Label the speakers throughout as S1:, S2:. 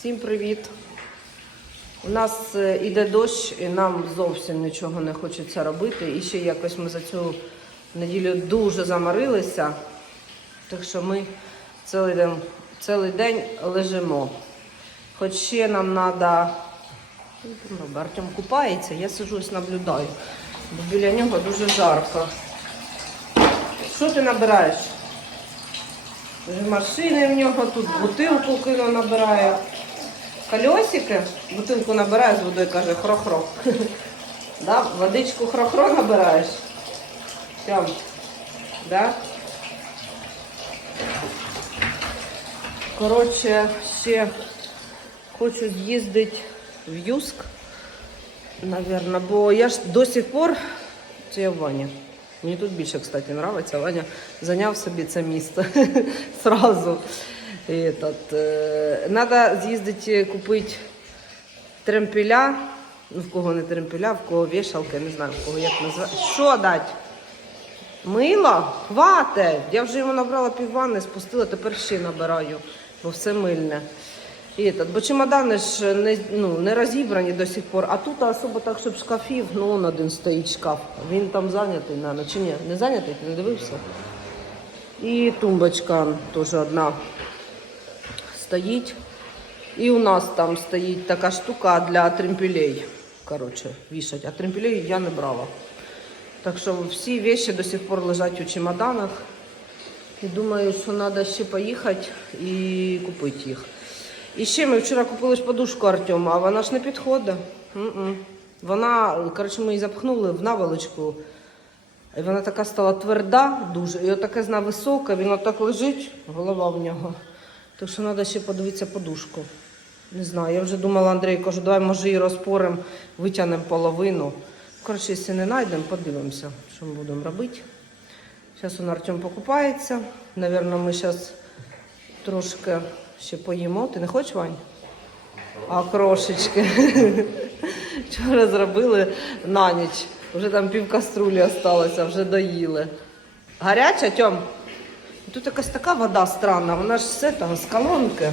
S1: Всім привіт! У нас е, іде дощ, і нам зовсім нічого не хочеться робити. І ще якось ми за цю неділю дуже заморилися. Так що ми цілий день, цілий день лежимо. Хоч ще нам треба. Артем купається, я сиджусь, наблюдаю, бо біля нього дуже жарко. Що ти набираєш? Вже машини в нього тут бутилку кино набирає. Колесики, бутилку набирає з водою, каже хро-хро. Да? Водичку хро-хро набираєш. Тьом. Да? Коротше, ще хочу з'їздити в Юск, навірно, бо я ж до сих пор це я Ваня. Мені тут більше, кстати, подобається. Ваня зайняв собі це місце сразу. Этот, е, Надо з'їздити купити тремпеля. Ну, в кого не тремпеля, в кого вішалки, не знаю, в кого як називати. Що дати? Мило? Хватить. Я вже його набрала півванни, спустила, тепер ще набираю, бо все мильне. І этот, бо чемодани ж не, ну, не розібрані до сих пор, а тут особо так, щоб шкафів, ну он один стоїть шкаф. Він там зайнятий, наверное, чи ні? Не зайнятий, ти не дивився? І тумбочка теж одна стоїть. І у нас там стоїть така штука для тремпелей. Коротше, вішать. А тремпелей я не брала. Так що всі вещи до сих пор лежать у чемоданах. І думаю, що треба ще поїхати і купити їх. І ще ми вчора купили ж подушку Артема, а вона ж не підходить. М-м. Вона, коротше, ми її запхнули в наволочку. І вона така стала тверда дуже. І отаке зна висока, він отак лежить, голова в нього. Так що треба ще подивитися подушку. Не знаю, я вже думала, Андрій, кажу, давай може її розпоримо, витягнемо половину. Коротше, якщо не знайдемо, подивимося, що ми будемо робити. Зараз он Артем покупається. Навірно, ми зараз трошки ще поїмо. Ти не хочеш, Вань? А крошечки. Вчора зробили на ніч. Вже там пів каструлі осталося, вже доїли. Гаряча, Тьом? Тут якась така вода странна, вона ж з того, з колонки.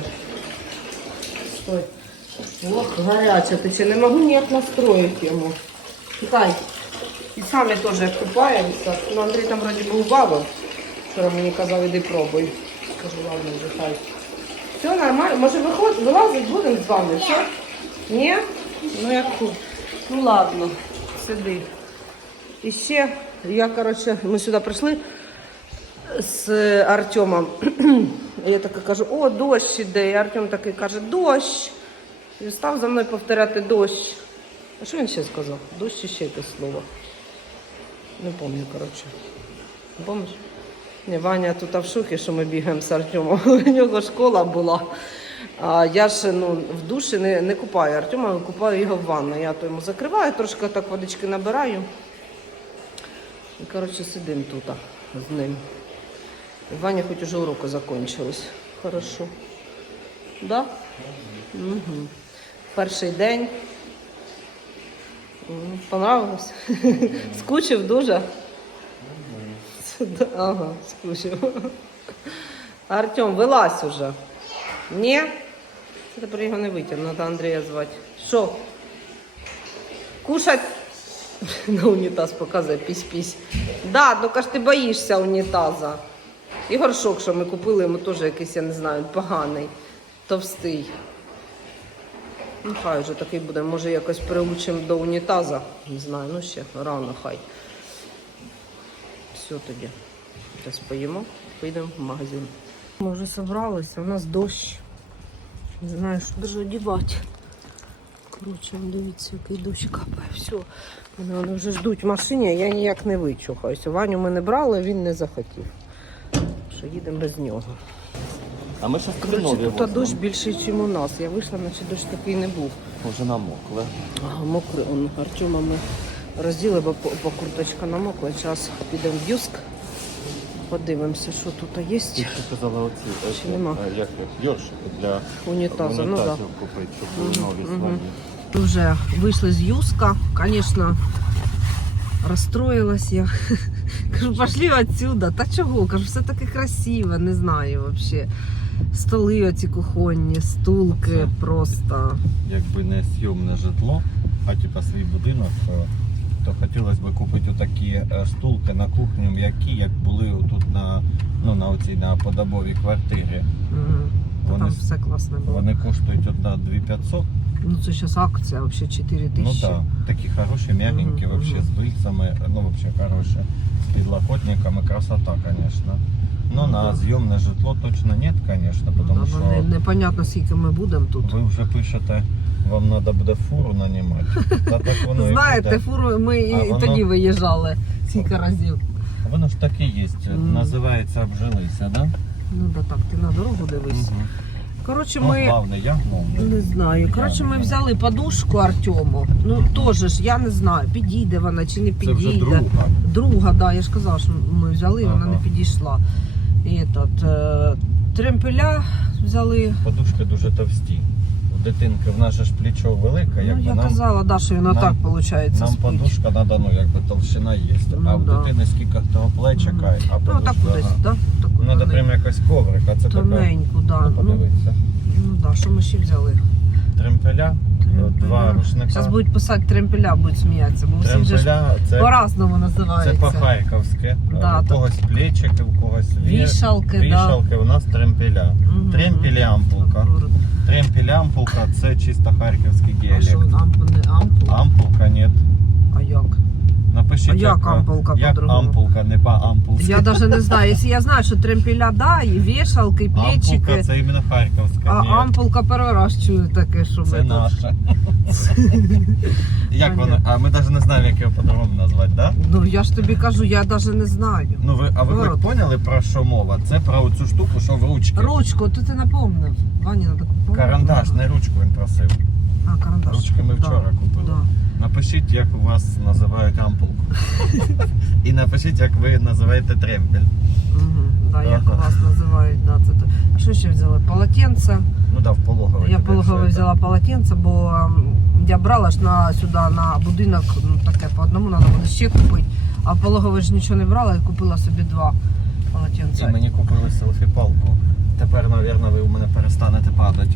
S1: Стой. Ох, гаряча, ти ще не можу ніяк настроїти йому. Чекай. І самі теж купаємося. Ну, Андрій там вроді був бабу. Вчора мені казав, іди пробуй. Кажу, ладно, вже хай. Все нормально. Може виходить, вилазить будемо з вами, все? Ні? Ну як. Ну ладно, сиди. І ще я, коротше, ми сюди прийшли з Артемом. І я така кажу, о, дощ іде. І Артем такий каже, дощ. І став за мною повторяти дощ. А що він ще сказав? Дощ чи ще якесь слово. Не пам'ятаю, коротше. Не пам'ятаєш? Ні, Ваня тут в шокі, що ми бігаємо з Артемом. У нього школа була. А я ж ну, в душі не, не купаю Артема, купаю його в ванну. Я то йому закриваю, трошки так водички набираю. І, коротше, сидимо тут з ним. Ваня хоч уже уроки закончились. Хорошо. Да? Угу. Перший день. Понравилось? Скучив дуже? Ага, скучив. Артем, вилазь уже. Ні? Це тепер його не витягну, треба Андрія звати. Що? Кушать? На унітаз показує пісь-пісь. Да, ну ж ти боїшся унітаза. І горшок, що ми купили, йому теж якийсь, я не знаю, поганий, товстий. Ну, хай вже такий буде. Може якось приучимо до унітаза. Не знаю, ну ще рано хай. Все тоді. Зараз поїмо, поїдемо в магазин. Ми вже зібралися, у нас дощ. Не знаю, що даже одягати. Коротше, дивіться, який дощ капає. Все. Вони вже ждуть в машині, а я ніяк не вичухаюся. Ваню ми не брали, він не захотів. Що їдемо без нього.
S2: А ми ще в Кремнові
S1: тут дощ більший, ніж у нас. Я вийшла, наче дощ такий не був.
S2: Вже намокли.
S1: А, мокрий. Он, Артема ми розділи, бо, по- бо курточка намокла. Зараз підемо в Юск. Подивимося, що тут є.
S2: Ти ще казала оці,
S1: Чи нема?
S2: е, як їх, йоршики для
S1: Унітаза, ну
S2: унітазів купити, щоб були нові свої.
S1: Вже вийшли з Юска. Звісно, розстроїлась я. Кажу, пошли отсюда. Та чого? Кажу, все таке красиве, не знаю взагалі. Столи оці кухонні, стулки
S2: Оце.
S1: просто.
S2: Якби не зйомне житло, а типа свій будинок, то хотілося б купити такі е, стулки на кухню, м'які, як були тут на, ну, на оцій на подобовій квартирі.
S1: Мгм.
S2: Вони
S1: Там все класне було.
S2: Вони коштують одна 2500.
S1: Ну це зараз акція, взагалі 4
S2: Ну
S1: тисячі.
S2: так, такі хороші, м'ягенькі,
S1: Мгм,
S2: вообще
S1: мгм.
S2: з бильцами, ну вообще хороші. З підлокотниками, красота, конечно. Ну
S1: Ну,
S2: на
S1: да.
S2: зйомне житло точно нет, конечно,
S1: Да,
S2: потому
S1: бо
S2: що
S1: не, непонятно, скільки ми будемо тут.
S2: ви вже пишете, вам треба буде фуру нанімати. Та так воно і
S1: Знаєте,
S2: буде.
S1: фуру ми і,
S2: А
S1: і
S2: воно-
S1: тоді виїжджали скільки разів.
S2: Воно ж так і є.
S1: Мгм.
S2: Називається обжилися, да?
S1: Ну да так, ти на дорогу дивись.
S2: Угу.
S1: Коротше,
S2: Ну,
S1: ми.
S2: главне, я главне.
S1: Не знаю. Коротше, ми взяли подушку Артему. Ну теж ж я не знаю, підійде вона чи не
S2: Це
S1: підійде.
S2: вже друга.
S1: Друга, да, я ж казала, що ми взяли, вона не підійшла. І тут, е, тремпеля взяли.
S2: Подушки дуже товсті. Дитинки в наше ж плечо велике,
S1: Ну,
S2: якби
S1: я
S2: нам,
S1: казала, да, що вона
S2: нам-
S1: так виходить.
S2: нам подушка треба, ну якби толщина є.
S1: Ну,
S2: а в
S1: да.
S2: дитини скільки того плечика, а
S1: Ну
S2: подушка.
S1: таку десь,
S2: ага.
S1: да? Таку
S2: Треба
S1: тоненьку.
S2: прям якось коврик, а це така.
S1: тоненьку, да.
S2: Ну,
S1: Ну,
S2: подивитися.
S1: ну да, що ми ще взяли?
S2: Тремпеля, два рушника.
S1: Зараз будуть писати тремпеля, будуть сміятися, бо всі вже ж
S2: Тремпеля це,
S1: по-разному
S2: це по-харківськи.
S1: Да,
S2: у
S1: так.
S2: когось плечики, у когось ві-
S1: Вішалки, да.
S2: вішалки, у нас тремпеля.
S1: Мгм.
S2: Тремпелі ампулка. Тремпель ампулка це чисто харківський
S1: А що,
S2: діалект.
S1: ампул не ампул?
S2: Ампулка ні.
S1: А як?
S2: Напишіть,
S1: А як ампулка
S2: як
S1: по-другому?
S2: ампулка, не по ампулськи.
S1: Я навіть не знаю. Якщо я знаю, що тремпеля, да, і вішалки, і
S2: Ампулка це іменно харківська.
S1: А
S2: ні.
S1: ампулка перший раз чую таке, що
S2: Це
S1: тут.
S2: наша. Як вона? А ми навіть не знаємо, як його по-другому назвати, да?
S1: Ну я ж тобі кажу, я навіть не знаю.
S2: Ну ви, а ви
S1: Ворот.
S2: хоч поняли про що мова? Це про цю штуку, що в ручці.
S1: Ручку, то ти напомнив. Ваня надо купувати.
S2: Карандаш, не ручку він просив.
S1: А, карандаш.
S2: Ручки ми вчора
S1: да.
S2: купили.
S1: Да.
S2: Напишіть, як у вас називають ампулку. І напишіть, як ви називаєте тремпель.
S1: Угу. Да, як у вас називають. Да, це, то. А що ще взяли? Полотенце.
S2: Ну да, в пологовий.
S1: Я пологове взяла полотенце, бо я брала ж на сюди на будинок, ну таке по одному треба буде ще купити. А пологове ж нічого не брала, і купила собі два полотенця.
S2: І мені купили селфі-палку. Тепер, мабуть, ви у мене перестанете падати.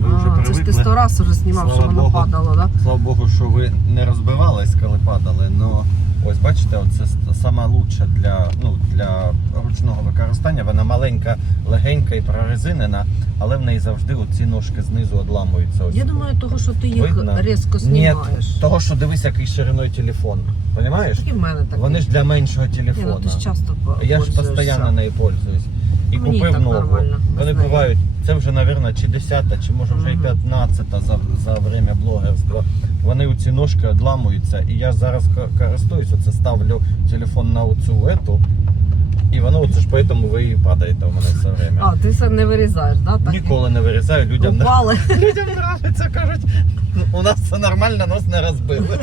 S2: Ви вже
S1: А, це ж ти сто раз уже знімав,
S2: Слава
S1: що воно
S2: Богу.
S1: падало, да?
S2: Слава Богу, що ви не розбивались, коли падали. Но ось бачите, це сама лучша для, ну, для ручного використання. Вона маленька, легенька і прорезинена, але в неї завжди ці ножки знизу одламуються. Ось.
S1: Я думаю, того, що ти їх
S2: Видно?
S1: різко
S2: Ні,
S1: знімаєш.
S2: того, що дивись, який шириною телефон. Понимаєш?
S1: Так і в мене таке.
S2: Вони ж для меншого
S1: Ні, ну ти ж часто
S2: Я ж постійно нею пользуюсь. І
S1: Мені
S2: купив
S1: так
S2: нову.
S1: нормально,
S2: Вони бувають, це вже, мабуть, чи 10, чи може вже і
S1: Мгм.
S2: 15 за, за время блогерства. Вони у ці ножки одламуються. І я зараз користуюся, це ставлю телефон на оцю ету. І воно оце ж поэтому ви і падаєте у мене все время.
S1: А, ти це не вирізаєш, да? Так?
S2: Ніколи не вирізаю, людям не людям нравиться, кажуть. У нас все нормально, нас не розбили.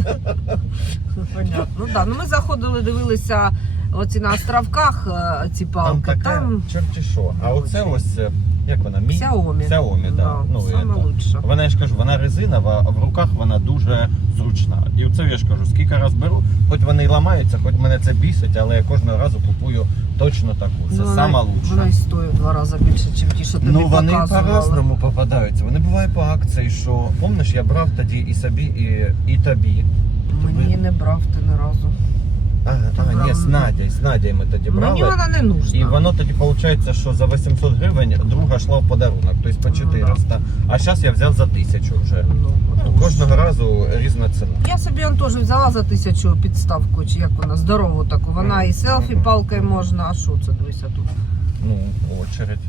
S1: Понятно. Ну да, ну ми заходили, дивилися оці на островках е, ці
S2: Там
S1: палки.
S2: таке
S1: Там
S2: чорті що. А оце ось, е, як вона, мій?
S1: Xiaomi.
S2: Xiaomi, да. Ну,
S1: саме лучше.
S2: Вона я ж кажу, вона резинова, а в руках вона дуже зручна. І оце я ж кажу, скільки раз беру, хоч вони й ламаються, хоч мене це бісить, але я кожного разу купую точно таку. Це
S1: Ну, вона-
S2: сама лучша.
S1: Вона і стоїть в два рази більше, ніж ті, що тобі
S2: Ну вони
S1: показували.
S2: по-разному попадаються. Вони бувають по акції, що помниш, я брав тоді і собі, і, і тобі.
S1: Мені не брав ти ні разу.
S2: А, а
S1: брав.
S2: ні, з Надєю, з Надєю ми тоді брали.
S1: Мені вона не нужна.
S2: І воно тоді виходить, що за 800 гривень друга йшла в подарунок, тобто по
S1: Ну,
S2: 400. А зараз я взяв за 1000 вже.
S1: Ну,
S2: Ну, кожного разу різна ціна.
S1: Я собі он теж взяла за тисячу підставку, чи як вона, здорову таку. Вона і селфі палкою можна, а що це дивися тут?
S2: Ну, очередь.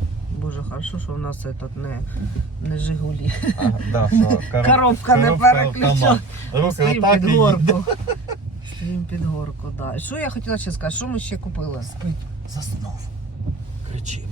S1: Боже, хорошо, що у нас этот не, не Жигулі.
S2: А, да, що, короб-
S1: Коробка не
S2: коробка автомат. Руки отак
S1: під
S2: і
S1: горку. Під горку, да. Що я хотіла ще сказати? Що ми ще купили?
S2: Спить, заснув. Кричи.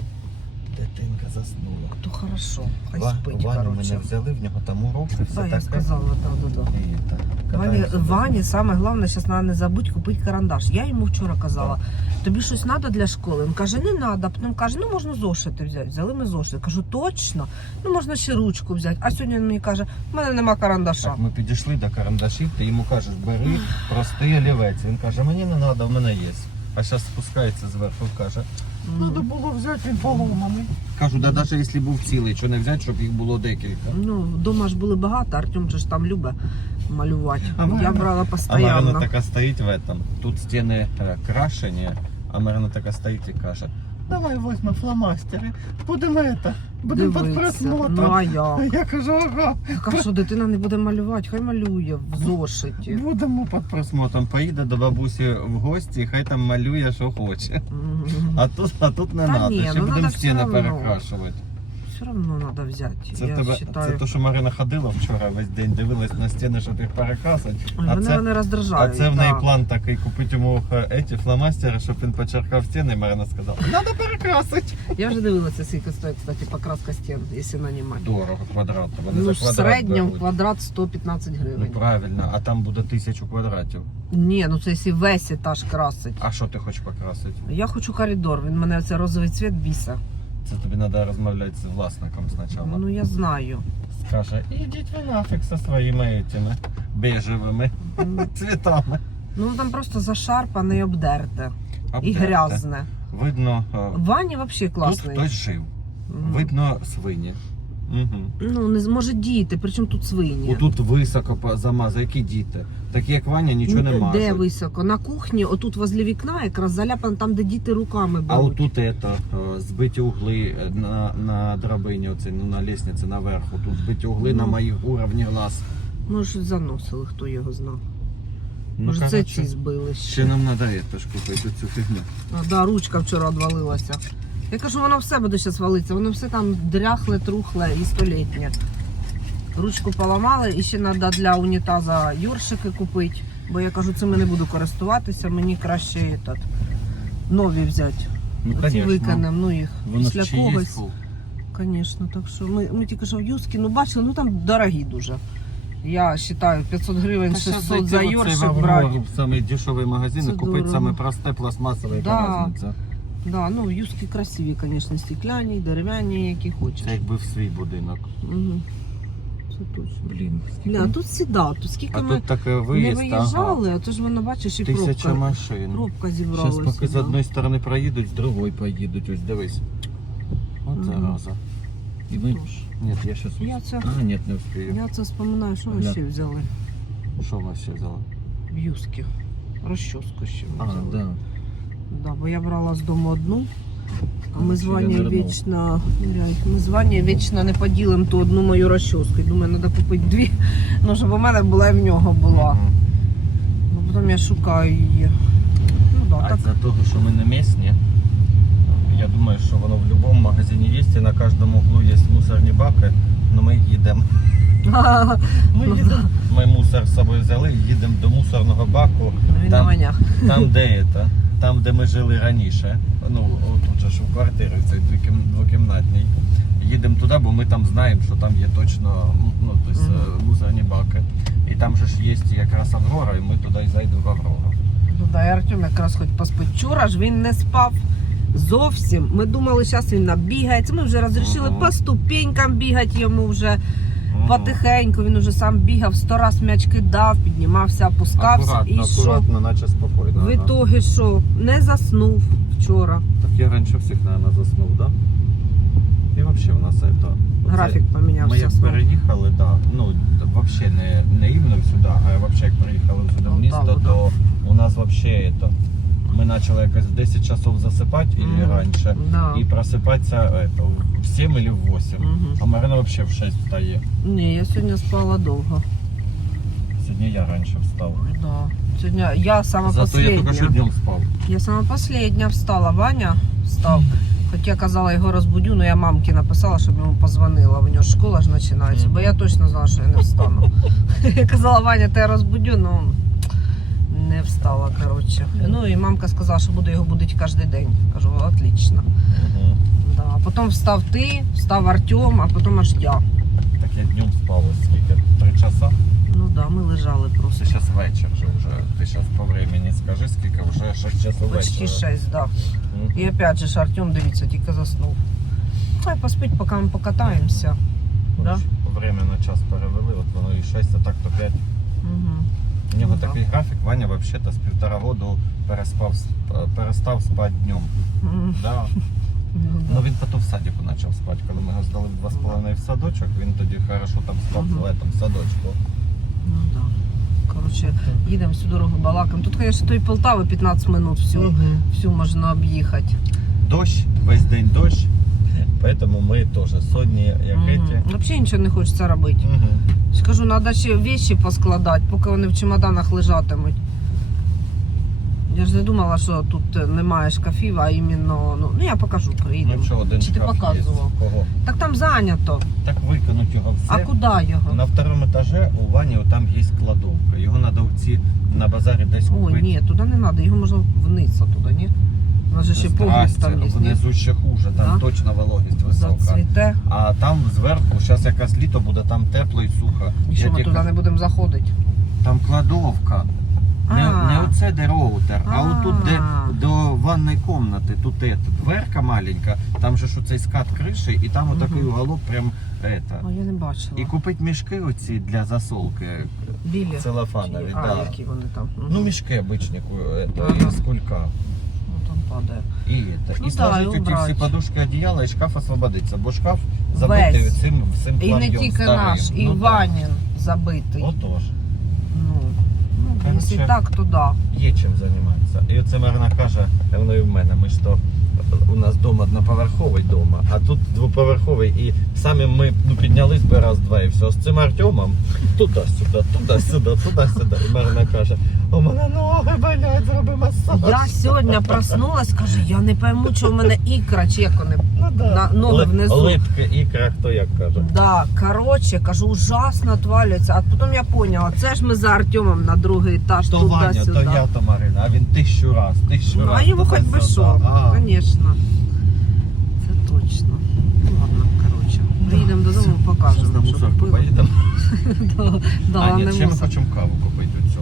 S2: Дитинка заснула.
S1: То хорошо, хай
S2: Ва-
S1: спить,
S2: Ваню
S1: коротше.
S2: мене взяли, в нього там уроки, все
S1: Да, я
S2: таке.
S1: сказала, да, да, да.
S2: І так,
S1: Вані. Вані саме головне, зараз треба не забудь купити карандаш. Я йому вчора казала, тобі щось треба для школи? Він каже, не треба. Потім каже, ну можна зошити взяти. Взяли ми зошити. Кажу, точно? Ну можна ще ручку взяти. А сьогодні він мені каже, в мене нема карандаша.
S2: Так, ми підійшли до карандашів, ти йому кажеш, бери простий олівець. Він каже, мені не треба, в мене є. А зараз спускається зверху, каже,
S1: Мгм.
S2: треба було взяти, він поломаний. Кажу, да навіть якщо був цілий, що не взяти, щоб їх було декілька.
S1: Ну, вдома ж були багато, Артем же ж там любить малювати.
S2: А
S1: Я брала
S2: А Марина
S1: постійно.
S2: така стоїть в этом. Тут стіни е, крашені, а Марина така стоїть і каже, давай візьмемо фломастери, будемо это, будемо під
S1: Дивиться.
S2: просмотром.
S1: Ну а як?
S2: я кажу, ага,
S1: Я кажу, що дитина не буде малювати, хай малює в зошиті.
S2: будемо під просмотром. Поїде до бабусі в гості, хай там малює, що хоче.
S1: Мгм.
S2: А тут, а тут не
S1: Та
S2: треба,
S1: ні,
S2: ще
S1: ну
S2: будемо
S1: надо
S2: стіни перекрашувати.
S1: Все одно треба взяти.
S2: Це,
S1: я
S2: тебе,
S1: считаю.
S2: це то, що Марина ходила вчора весь день, дивилась на стіни, щоб їх перекрасити.
S1: Ой,
S2: А
S1: Вони
S2: це,
S1: мене
S2: а це в неї
S1: да.
S2: план такий, купити йому е, ці фломастери, щоб він почеркав стіни, і Марина сказала, треба перекрасити.
S1: Я вже дивилася, скільки стоїть, кстати, покраска стін, якщо нанімати.
S2: Дорого квадрат. Вони
S1: Ну,
S2: за
S1: в середньому
S2: беруть.
S1: квадрат 115
S2: Ну
S1: гривень.
S2: правильно, а там буде тисячу квадратів.
S1: Ні, ну це якщо весь етаж красить.
S2: А що ти хочеш покрасити?
S1: Я хочу коридор, він мене це розовий цвіт біса.
S2: Це тобі треба розмовляти з власником спочатку.
S1: Ну я знаю.
S2: Скаже, ідіть ви нафіг зі своїми цими бежевими цвітами.
S1: Ну там просто зашарпане і обдерте. І грязне.
S2: Видно, е,
S1: Ваня взагалі
S2: тут хтось жив. Видно свині. Угу.
S1: Ну, не зможе діти, причому тут свині.
S2: Отут високо замаза, які діти. Такі як Ваня нічого не
S1: Ну,
S2: мажуть.
S1: Де високо? На кухні, отут возле вікна, якраз заляпано там, де діти руками
S2: А отут это, е, збиті угли е, на, на драбині, оце, ну, на лестниці наверху. Тут збиті угли на
S1: Ну.
S2: моїх уровні глаз.
S1: Може, заносили, хто його знав.
S2: Ну,
S1: Може, це ці збили ще.
S2: Ще нам треба купити цю фігню.
S1: А, да, ручка вчора відвалилася. Я кажу, воно все буде зараз валитися. Воно все там дряхле, трухле і столітнє. Ручку поламали і ще треба для унітаза юршики купити. Бо я кажу, цими не буду користуватися, мені краще этот, нові взяти.
S2: Ну,
S1: Оці викинемо, ну їх
S2: Воно
S1: після когось. Звісно, так що ми, ми тільки що в Юскі, ну бачили, ну там дорогі дуже. Я вважаю, 500 гривень, 600 за
S2: Аврору,
S1: брати.
S2: в самий дешевий магазин
S1: Це
S2: і купити
S1: дорого.
S2: саме просте пластмасове,
S1: Да.
S2: різниця.
S1: Да, ну в Юскі красиві, звісно, стекляні, дерев'яні, які хочеш.
S2: Це якби в свій будинок.
S1: Угу. Це точно.
S2: Блін, скільки.
S1: Бля, а тут сіда, тут скільки
S2: а
S1: ми
S2: тут таке
S1: не
S2: виїзд, ага.
S1: виїжджали, а то ж воно бачиш і
S2: Тисяча
S1: пробка,
S2: машин.
S1: пробка
S2: Зараз
S1: зібралася.
S2: поки з
S1: да.
S2: одної сторони проїдуть, з другої поїдуть. Ось дивись. От зараза. І ми...
S1: Тож,
S2: Ні, я щас...
S1: Я це-
S2: А, ні, не встигаю.
S1: Я це вспоминаю, що ви ще взяли
S2: Що у вас ще взяла?
S1: в Юскі. Розчоску ще ми
S2: А,
S1: взяли.
S2: да.
S1: Да, бо я брала з дому одну. А ми з
S2: вернув?
S1: вічно, ми з Ванею вічно не поділимо ту одну мою розчоску. Думаю, треба купити дві, ну, щоб у мене була і в нього була.
S2: Мгм.
S1: Ну, потім я шукаю її. Ну да,
S2: А
S1: так.
S2: за того, що ми не місні, я думаю, що воно в будь-якому магазині є, і на кожному углу є мусорні баки, але ми їдемо. Ми
S1: Ну,
S2: їдемо. Ми мусор з собою взяли, їдемо до мусорного баку, Там- там де це, там де ми жили раніше. Ну, тут же ж у квартирі в цій двокімнатній. Їдемо туди, бо ми там знаємо, що там є точно ну, тобто,
S1: Мгм.
S2: е, мусорні баки. І там же ж є якраз Аврора, і ми туди зайдемо в Аврору.
S1: Ну да, і Артем якраз хоч поспить. Вчора ж він не спав зовсім. Ми думали, зараз він набігається. Ми вже розрішили
S2: Мгм.
S1: по ступенькам бігати йому вже. Потихеньку. Він уже сам бігав, сто раз м'яч кидав, піднімався, опускався.
S2: Акуратно,
S1: і що?
S2: акуратно, наче спокійно.
S1: В
S2: ага.
S1: ітогі що? Не заснув вчора.
S2: Так я раніше всіх, мабуть, заснув, да? І взагалі в нас це.
S1: Графік
S2: Ми
S1: помінявся.
S2: як
S1: знову.
S2: переїхали, да, ну взагалі не, не іменно сюди, а взагалі як приїхали сюди в
S1: Ну,
S2: місто, то у нас взагалі это, ми почали якось в 10 часов засипати і
S1: Мгм.
S2: раніше.
S1: Да.
S2: І просипатися это, в 7 або в 8.
S1: Мгм.
S2: А Марина взагалі в 6 встає.
S1: Ні, я сьогодні спала довго.
S2: Сьогодні я раніше встав.
S1: Да. Сьогодні я сама
S2: Зато я тільки що днем спав.
S1: Я сама последня встала. Ваня встав. Хоч я казала, його розбудю, але я мамці написала, щоб йому позвонила. У нього школа ж починається, бо я точно знала, що я не встану. Я казала, Ваня, ти розбудю, ну не встала, коротше. Ну і мамка сказала, що буду його будити кожен день. Кажу, отлично.
S2: Угу.
S1: Да. А потім встав ти, встав Артем, а потім аж я.
S2: Так я днем спав скільки? Три часа?
S1: Ну так, да, ми лежали просто.
S2: Зараз вечір вже. вже. Ти зараз по времени скажи, скільки вже 6 часов
S1: Почти
S2: вечора.
S1: 6, да.
S2: Мгм.
S1: І опять же ж Артем, дивіться, тільки заснув. Хай поспить, поки ми покатаємося. Да?
S2: Время на час перевели, от воно і 6, а так то 5.
S1: Угу.
S2: У нього
S1: Ну,
S2: такий графік, Ваня взагалі з півтора року переспав, сп- перестав спати днем.
S1: М,
S2: Да.
S1: ну, да.
S2: Ну він потім в садіку почав спати. Коли ми його здали в два з половиною в садочок, він тоді хорошо там спав
S1: Мгм.
S2: в этом садочку.
S1: Ну да. Коротше, їдемо всю дорогу балаком. Тут, звісно, той Полтави 15 минут всю, всю можна об'їхати.
S2: Дощ, весь день дощ. Поэтому ми теж сонні, як
S1: Мгм.
S2: эти.
S1: Взагалі нічого не хочеться робити.
S2: Мгм.
S1: Скажу, треба ще вещи поскладати, поки вони в чемоданах лежатимуть. Я ж не думала, що тут е, немає шкафів, а іменно, ну, ну я покажу, приїдемо.
S2: Ну що, один
S1: Чи ти
S2: шкаф
S1: показував?
S2: Є. Кого?
S1: Так там зайнято.
S2: Так викинуть його все.
S1: А куди його?
S2: На второму етажі у Вані там є кладовка. Його треба в ці на базарі десь
S1: Ой,
S2: купити.
S1: ні, туди не треба, його можна вниз туди, ні? У нас же ще погріб там є, ні?
S2: Внизу ще хуже, там
S1: Да?
S2: точно вологість висока.
S1: Зацвіте.
S2: А там зверху, зараз якраз літо буде, там тепло і сухо.
S1: І що
S2: Я
S1: ми
S2: тільки-
S1: туди не будемо заходити?
S2: Там кладовка. Не,
S1: А.
S2: не оце де роутер, а,
S1: А.
S2: отут де до ванної кімнати, тут ета, дверка маленька, там же ж оцей скат криші, і там
S1: Мгм.
S2: отакий уголок прям ета.
S1: О, я не бачила.
S2: І купить мішки оці для засолки
S1: Білі.
S2: целофанові.
S1: А,
S2: Да.
S1: які вони там? Мгм.
S2: Ну, мішки обичні, ку- ета,
S1: Ага.
S2: із кулька.
S1: Падає.
S2: І, ета.
S1: Ну
S2: і
S1: да, і
S2: оті
S1: убрать.
S2: всі подушки одіяла, і шкаф освободиться, бо шкаф забитий
S1: Весь.
S2: цим всім
S1: І не тільки
S2: старим.
S1: наш, і
S2: Ну, да.
S1: Ванін забитий.
S2: Отож.
S1: Ну, ну
S2: Короче.
S1: якщо так, то да.
S2: Є чим займатися. І оце Марина каже, а воно і в мене. Ми ж то у нас вдома одноповерховий дома, а тут двоповерховий. І самі ми ну, піднялись би раз-два і все. З цим Артемом туди-сюди, туди-сюди, туди-сюди. І Марина каже, у мене ноги болять, зроби масаж.
S1: Я сьогодні проснулась, кажу, я не пойму, що в мене ікра, чи як вони.
S2: Ну, да.
S1: на- ноги внизу.
S2: Липки, ікра, хто як каже.
S1: Да, коротше, кажу, ужасно отвалюється. А потім я поняла, це ж ми за Артемом на другий етаж
S2: То Ваня, то
S1: туди-сюди.
S2: я, то Марина, а він тисячу раз, тисячу
S1: Ну,
S2: раз.
S1: а йому хоч би
S2: туди-сюди.
S1: що,
S2: А.
S1: звісно. Це точно. Ну, ладно, коротше. Приїдемо додому, покажемо.
S2: Щас на
S1: що
S2: мусорку
S1: купили.
S2: поїдемо.
S1: Да, да,
S2: а,
S1: не
S2: ні, ще ми
S1: мусор.
S2: хочемо каву купити цю.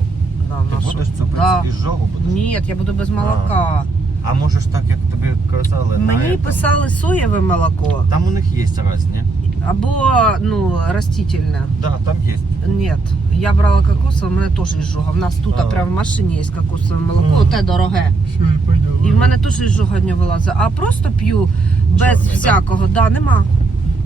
S1: Да,
S2: Ти
S1: нашу.
S2: будеш цю
S1: Да.
S2: із жогу будеш?
S1: Ні, я буду без молока.
S2: А можеш так, як тобі казали, на
S1: Мені
S2: этом?
S1: писали соєве молоко
S2: Там у них є різні.
S1: Або ну, растительне.
S2: Да, там є.
S1: Нет, я брала кокосове, в мене теж изжога. В нас тут
S2: А.
S1: прямо в машині є кокосове молоко,
S2: Мгм.
S1: оте дороге. І в мене теж изжога від нього вилазить. А просто п'ю без
S2: Чорний,
S1: всякого. Да? нема.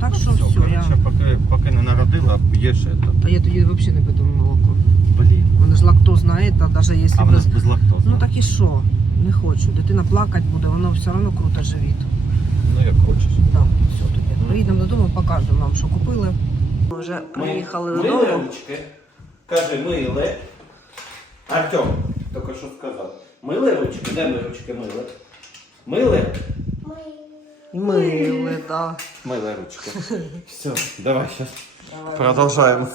S1: Так що все, я...
S2: коротше, поки, поки не народила, п'єш це.
S1: А я тоді взагалі не питаю молоко.
S2: Блін.
S1: Воно ж лактозна, это, навіть
S2: А
S1: якщо
S2: в нас
S1: без...
S2: без лактози.
S1: Ну так і що? Не хочу. Дитина плакати буде, воно все одно круто живіт.
S2: Ну як хочеш.
S1: Так, все тоді. Приїдемо додому, покажемо вам, що купили. Ми вже приїхали додому.
S2: ручки. Кажи, мили. Артем, тільки що сказав. Мили ручки? Де ми ручки мили? Мили?
S1: Мили, так.
S2: Мили ручки. Все, давай сейчас. Продолжаем.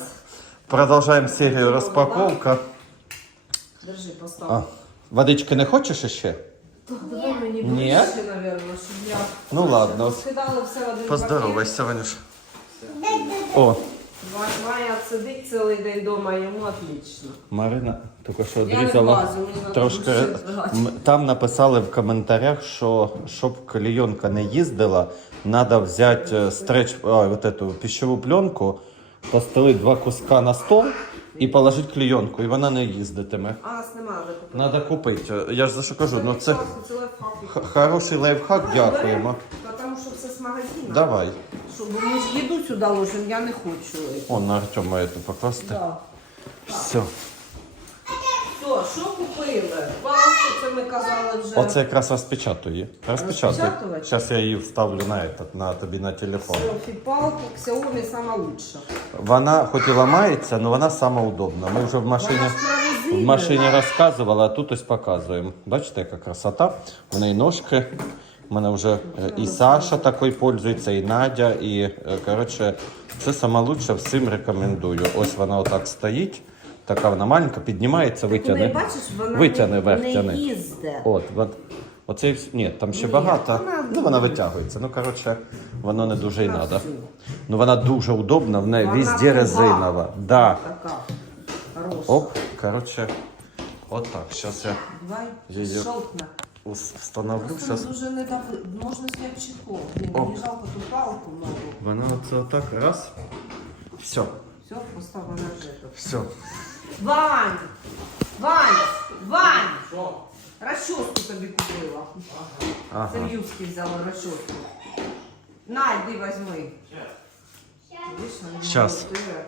S2: Продолжаем серию распаковка.
S1: Держи, постав.
S2: А, водички не хочеш ще?
S1: Мені
S2: Ні?
S1: Ближче, я...
S2: Ну ладно.
S1: Скидали все в один
S2: Поздоровайся, Ванюш. О,
S1: пакет. Ва- Майя сидить цілий день вдома, йому отлично.
S2: Марина тільки що
S1: Я не
S2: відрізала
S1: мені
S2: трошки.
S1: ще збирати.
S2: М, Там написали в коментарях, що щоб клейонка не їздила, треба взяти е, стреч, а, вот эту пищеву пленку, постелити два куска на стол і положити клейонку, і вона не їздитиме.
S1: А нас немає купити.
S2: Треба купити. Я ж за що кажу, ну це
S1: Це
S2: х- хороший лайфхак, дякуємо.
S1: Тому що все з магазину.
S2: Давай.
S1: Щоб ми ж їду сюди ложимо, я не хочу.
S2: О, на Артема эту покласти.
S1: Да.
S2: Все.
S1: Все, що купили? Палку, це ми казали вже.
S2: Оце якраз розпечатує.
S1: Розпечатувати?
S2: Зараз я її вставлю на этот, на тобі на телефон.
S1: Селфі палку, Xiaomi сама лучша.
S2: Вона хоч і ламається, але вона сама удобна. Ми вже в машині,
S1: Вона ж на резині.
S2: в машині розказували, а тут ось показуємо. Бачите, яка красота. В неї ножки. У мене вже е, і Саша такою пользується, і Надя. І е, коротше, це сама всім рекомендую. Ось вона отак стоїть. Така вона маленька, піднімається, витягне.
S1: бачиш, вона
S2: Витягни
S1: не,
S2: вверх,
S1: не їздить.
S2: От, от. Оце і вс- ні, там ще
S1: Ні,
S2: багато.
S1: вона-
S2: Ну вона витягується. Ну коротше, воно не дуже
S1: На
S2: треба. Ну вона дуже удобна, в неї
S1: Вона
S2: везде
S1: туга.
S2: резинова. Да.
S1: Така. Хороша.
S2: Оп, коротше, от так. Зараз я
S1: Давай,
S2: Її-
S1: щелкне.
S2: ус- встановлю.
S1: Просто
S2: Зараз.
S1: дуже не дав... Можна зняти. Блін,
S2: Оп.
S1: мені жалко ту палку нову.
S2: Вона оце отак раз. Все,
S1: Все, на жито.
S2: все.
S1: Вань! Вань! Вань! Розчоску тобі купила. Це
S2: Ага.
S1: в Юскі взяла розчоску. На, йди возьми. Видиш, вона
S2: Щас.
S1: готує.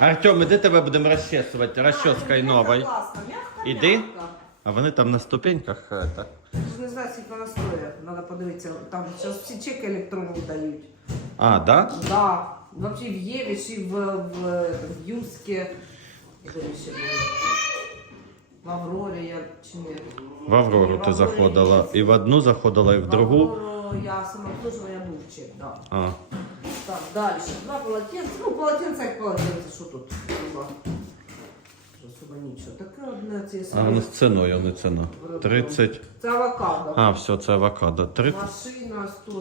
S2: Артем, іди тебе будемо розчесувати розчоскою новою.
S1: Класно, м'яко,
S2: Іди.
S1: м'яко.
S2: А вони там на ступеньках. е, та.
S1: Я ж Не знаю, скільки вона стоїть. Треба подивитися. Там зараз всі чеки електронні дають.
S2: А, да?
S1: Да. Вообще в Євіші, в, в, в. Де ще було? В Аврорі я чи не.
S2: В Аврору ти заходила. І в одну заходила, і в
S1: В
S2: другу.
S1: Аврору я самообслуживання був да.
S2: А.
S1: Так, далі. Два полотенця. Ну, полотенце як полотенце, що тут? Особо нічого. Таке одне ці
S2: А ну з ціною, не ціна. 30.
S1: Це авокадо.
S2: А, все, це авокадо. 30.
S1: Машина теж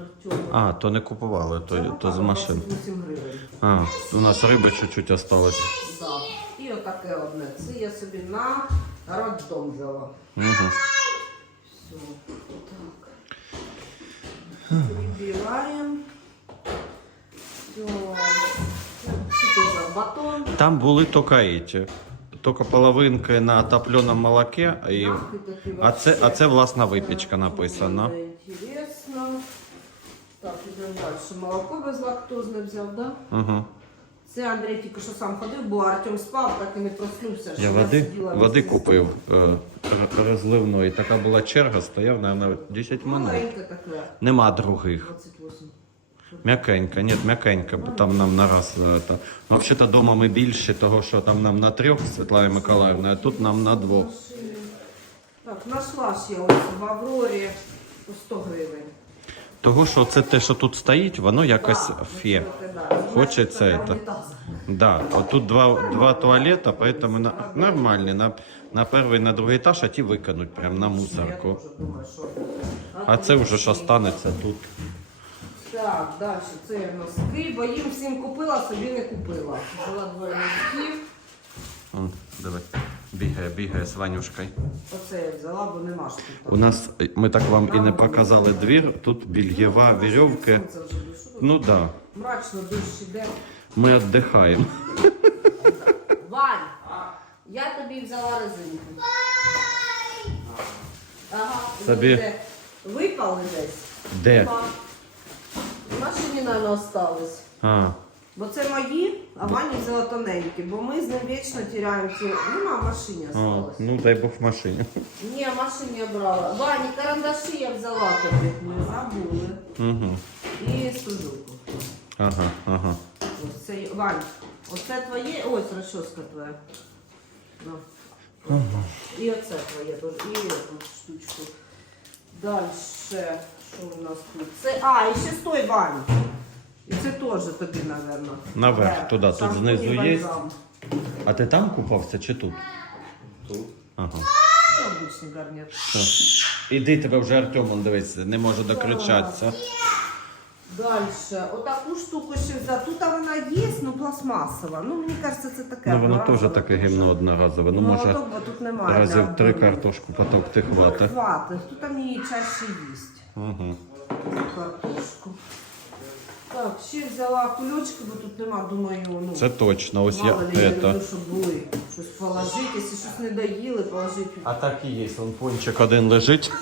S1: Артема.
S2: А, то не купували,
S1: Це
S2: то, то з машин.
S1: 28 гривень.
S2: А, у нас риби чуть-чуть осталось.
S1: Да. І отаке одне. Це я собі на роддом взяла.
S2: Угу.
S1: Все. Так. Прибираем. Все. Батон.
S2: Там були тільки эти. Тільки половинки на топленому молоке, і... А, це, а це власна випічка написано.
S1: Дуже Интересно. Так, ідемо далі. Молоко безлактозне взяв, да?
S2: Угу.
S1: Це Андрій тільки що сам ходив, бо Артем спав, так і не проснувся.
S2: Я
S1: що
S2: води,
S1: сиділа
S2: води купив е, розливної. Така була черга, стояв, мабуть, 10 минут.
S1: Маленьке таке.
S2: Нема других.
S1: 28.
S2: М'якенька, ні, м'якенька, бо там нам на раз. е, та. Ну, взагалі вдома ми більше, того, що там нам на трьох з Світланою Миколаївною, а тут нам на двох.
S1: Так, нашла ж я ось в Аврорі по 100 гривень.
S2: Того, що це те, що тут стоїть, воно якось
S1: Так,
S2: фе.
S1: це, да.
S2: Хочеться
S1: Для
S2: это.
S1: унітазу.
S2: Да, вот тут два, два туалета, поэтому на, нормальный. На, на перший, на другий етаж, а ті викинуть прямо на
S1: Я
S2: мусорку.
S1: теж думаю, що...
S2: А це вже ж останеться тут.
S1: Так, далі це носки, бо їм всім купила, собі не купила. Взяла двоє носків.
S2: О, давай. Бігає, бігає з Ванюшкою.
S1: Оце я взяла, бо нема тут.
S2: У нас, е, ми так вам і не показали двір, тут більєва, вірьовки.
S1: Сонце вже. Що тут?
S2: Ну да,
S1: Мрачно дощ іде.
S2: ми віддихаємо.
S1: Вань, я тобі взяла резинку. Ага,
S2: Собі.
S1: Випали десь.
S2: Де?
S1: Нема. В машині, мабуть, остались.
S2: А,
S1: Бо це мої, а Ваня взяла тоненькі, бо ми з ним вічно тіряємо ці. Нема в машині
S2: а,
S1: осталось.
S2: ну дай Бог в машині.
S1: Ні, машині я брала. Вані, карандаші я взяла тобі. Ми забули.
S2: Угу.
S1: І стужуку.
S2: Ага, ага.
S1: Ось це, Вань, оце твоє, ось розчоска твоя. На. І оце твоє теж. І эту штучку. Далі, що у нас тут? Це, а, і ще стой, Вань. І це теж тобі, напевно.
S2: Наверх, туди, тут знизу є? А ти там купався чи тут?
S3: Тут.
S2: Ага.
S1: Обичний гарнір.
S2: Все. Іди тебе вже Артем, дивись, не може докричатися.
S1: Дальше, отаку штуку ще взяти. Тут вона є, ну пластмасова. Ну, мені кажеться, це таке.
S2: Ну воно теж таке гімно одноразове. Ну
S1: Ну,
S2: може
S1: тут немає.
S2: разів три картошку потовкти хватить.
S1: Хватить. Тут там її чаще їсть.
S2: Угу.
S1: Картошку. Так, ще взяла кульочки, бо тут нема, думаю, ну.
S2: Це точно, ось я
S1: мало ли, я
S2: это.
S1: люблю, щоб були. Щось положити, якщо щось не доїли, положити.
S2: А так і є, вон пончик один лежить.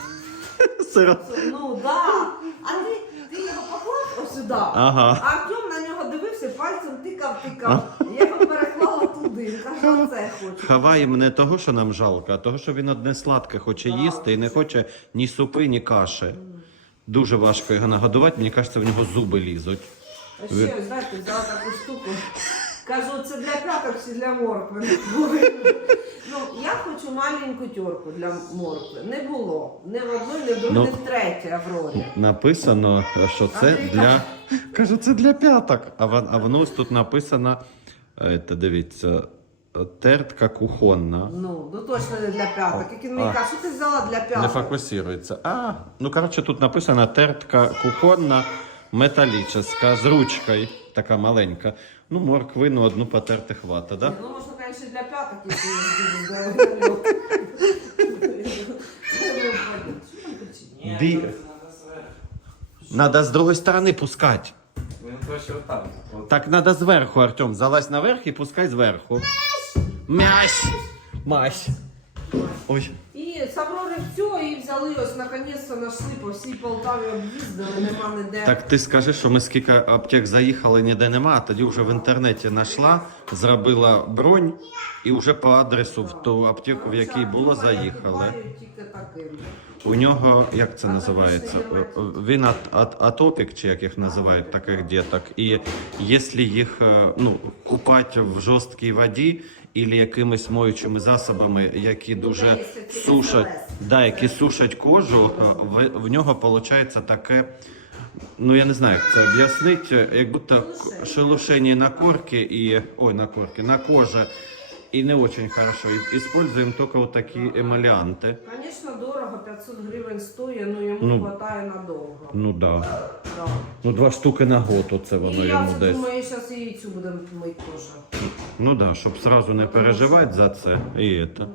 S2: Сироп.
S1: Ну, да. А ти, ти його поклав ось сюди.
S2: Ага.
S1: А Артем на нього дивився, пальцем тикав, тикав. Я його переклала туди. Каже, оце хочу.
S2: Не того, що нам жалко, а того, що він одне сладке хоче їсти і не хоче ні супи, ні каші. Дуже важко його нагодувати, мені кажеться, в нього зуби лізуть.
S1: А ще, знаєте, взяла таку штуку. Кажу, це для п'яток чи для моркви. ну, я хочу маленьку тьорку для моркви. Не було. Ні в одної, ні в другій,
S2: Ну.
S1: ні в третій Аврорі.
S2: Написано, що це для. Кажу, це для п'яток. А, вон- а воно ось тут написано, е, та дивіться, тертка кухонна.
S1: Ну, ну точно не для п'яток. Як він мені
S2: А.
S1: каже, що ти взяла для
S2: Не фокусується. А, ну коротше, тут написано тертка кухонна, металічна, з ручкою, така маленька. Ну, морквину одну потерти хвата, да?
S1: Ну, можна, конечно, для п'яток, якщо я буду
S2: Надо з другої сторони пускати.
S3: Отам.
S2: Так треба зверху, Артем. Залазь наверх і пускай зверху. Мясь! Мась! Ой.
S1: І Аврори все, і взяли ось наконець-то знайшли по всій Полтаві об'їздили, нема ніде.
S2: Так ти скажи, що ми скільки аптек заїхали, ніде нема, а тоді вже в інтернеті знайшла, зробила бронь і вже по адресу в ту аптеку, в якій було, заїхали.
S1: Тільки таким.
S2: У нього, як це називається? Він ат, ат, атопік, чи як їх називають таких діток. І якщо їх е, ну, купати в жорсткій воді або якимись моючими засобами, які дуже сушать, да, які сушать кожу, е, в, в нього виходить таке. Ну я не знаю, як це об'яснити, як будто
S1: шелушення
S2: на корки і ой, на корки, на коже. І не очень хорошо. Используем только вот такі эмалианты.
S1: Звісно, дорого, 500 гривень стоїть, але йому
S2: Ну.
S1: хватає надовго.
S2: Ну да.
S1: Да.
S2: Ну, два штуки на год, оце
S1: І
S2: воно
S1: я
S2: йому
S1: це
S2: десь.
S1: думаю, зараз і яйцю будемо мити теж.
S2: Ну да, щоб сразу не переживати за це. І це.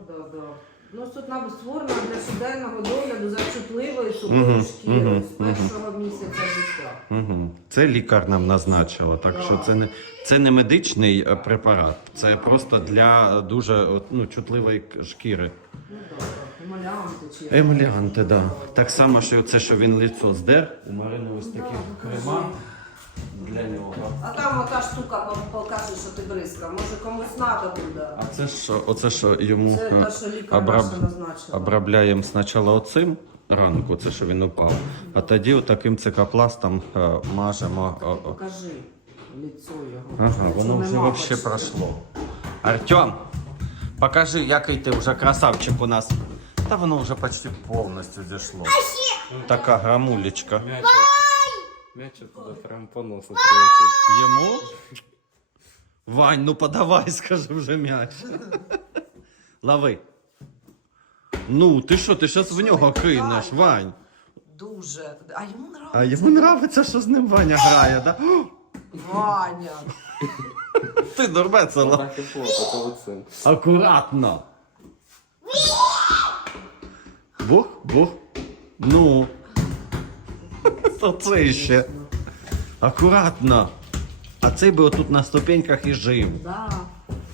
S1: Ну, нам створено для щоденного догляду за чутливою сухою шкірою з першого місяця життя.
S2: Угу. Це лікар нам назначила, так що це не, це не медичний е, препарат, це просто для дуже ну, чутливої шкіри.
S1: Ну так, так. Емоліанти чи.
S2: Емоліанти, да. Так само, що це, що він лицо здер. У Марини ось такі крема. Для нього.
S1: А там ота штука по- покаже, що ти бризка. Може комусь треба буде.
S2: А це що, оце що йому
S1: Це
S2: е,
S1: те, що лікар
S2: обраб...
S1: наша назначила.
S2: обробляємо спочатку оцим ранку, це що він упав, а тоді таким цикопластом е, мажемо. е, е,
S1: Покажи лицо його.
S2: Ага, воно вже
S1: нема
S2: вообще
S1: почти.
S2: пройшло. Артем, покажи, який ти вже красавчик у нас. Та воно вже почти повністю зійшло. Така грамулечка.
S3: М'ячик. М'ячик туди прям по носу прилетів.
S2: Йому? Вань, ну подавай, скажи вже м'яч. Лови. Ну, ти що, ти зараз в нього кинеш, Вань.
S1: Дуже. А йому нравиться.
S2: А йому подобається, що з ним Ваня грає, да?
S1: Ваня.
S2: Ти дурбецела.
S3: Так і фото, то.
S2: Акуратно. Бух, бух. Ну. То це ще. Акуратно. А цей би отут на ступеньках і жив.
S1: Да.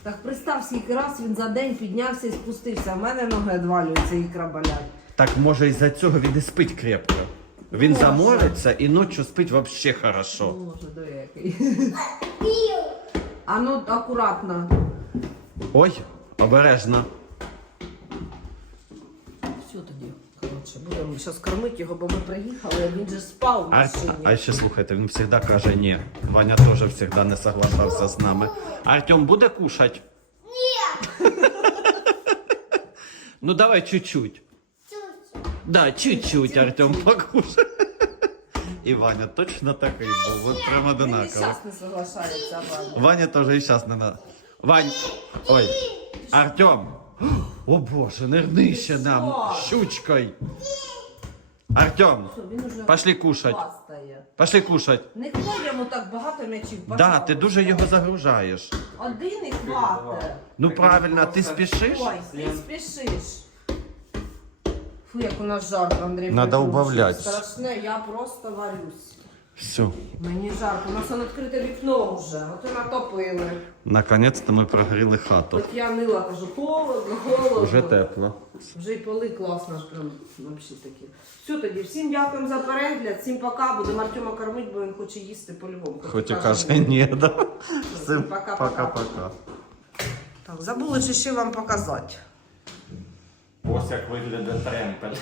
S1: Так представ, скільки раз він за день піднявся і спустився. У мене ноги відвалюються, ікра болять.
S2: Так може із-за цього він і спить крепко. Він
S1: Може.
S2: замориться і ночі спить вообще хорошо.
S1: Боже, до який. А ну акуратно.
S2: Ой, обережно.
S1: Коротше, будемо зараз кормити його, бо ми приїхали, а він же спав в
S2: А,
S1: машині.
S2: а ще слухайте, він завжди каже ні. Ваня теж завжди не соглашався з нами. Артем буде кушать? Ні. ну давай чуть-чуть. Да, чуть-чуть, Артем, покушай. І Ваня точно такий був, от прямо
S1: Він і
S2: одинаково.
S1: зараз не соглашається, Ваня.
S2: Ваня теж і зараз не надо. Вань, ой, Артем. О боже, не ще нам щучкою. Артем, пошли кушать.
S1: пастає.
S2: Пошли кушать.
S1: Не кладь йому так багато м'ячів.
S2: Да, ти дуже його загружаєш.
S1: Один і хватить.
S2: Ну правильно, ти спішиш?
S1: Ой, ти спішиш. Фу, як у нас жарко, Андрій.
S2: Надо убавлять.
S1: Страшне, я просто варюсь.
S2: Все.
S1: Мені жарко, у нас воно відкрите вікно вже, от і натопили.
S2: Наконець-то ми прогріли хату.
S1: От я нила, кажу, холодно, холодно.
S2: Вже тепло.
S1: Вже і поли класно, ж прям взагалі такі. Все тоді, всім дякуємо за перегляд, всім пока, будемо Артема кормити, бо він хоче їсти по-любому.
S2: Хоч і каже ні, да. Всім
S1: Пока-пока. Так, забули чи ще вам показати.
S2: Ось як виглядає тремпель.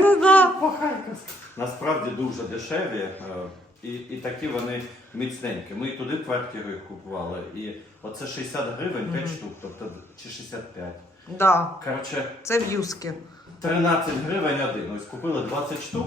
S1: Ну да.
S2: Насправді дуже дешеві. е, І, і такі вони міцненькі. Ми і туди квартиру їх купували. І оце 60 гривень 5 штук, тобто чи 65.
S1: Да,
S2: Коротше,
S1: це в'юзки.
S2: 13 гривень один. Ось купили 20 штук,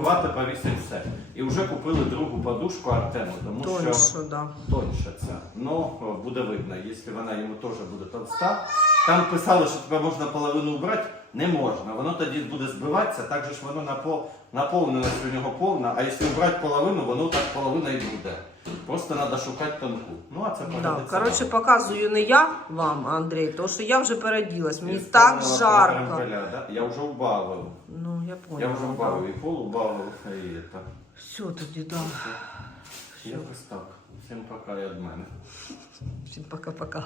S2: хватить повісить все. І вже купили другу подушку Артему, тому що
S1: Тоньше, да.
S2: тоньше це. Ну, буде видно, якщо вона йому теж буде товста. Там писали, що тебе можна половину убрати. Не можна. Воно тоді буде збиватися, так же ж воно напо... наповненість у нього повна, а якщо убрати половину, воно так половина і буде. Просто треба шукати тонку. Ну, а це
S1: Да. Коротше, показую не я вам, Андрій, тому що я вже переділась. Мені так жарко.
S2: да? Я вже убавив.
S1: Ну, я
S2: Я вже убавив і пол убавив, і це.
S1: Все тоді, да.
S2: Якось так. Всім пока і від мене.
S1: Всім пока-пока.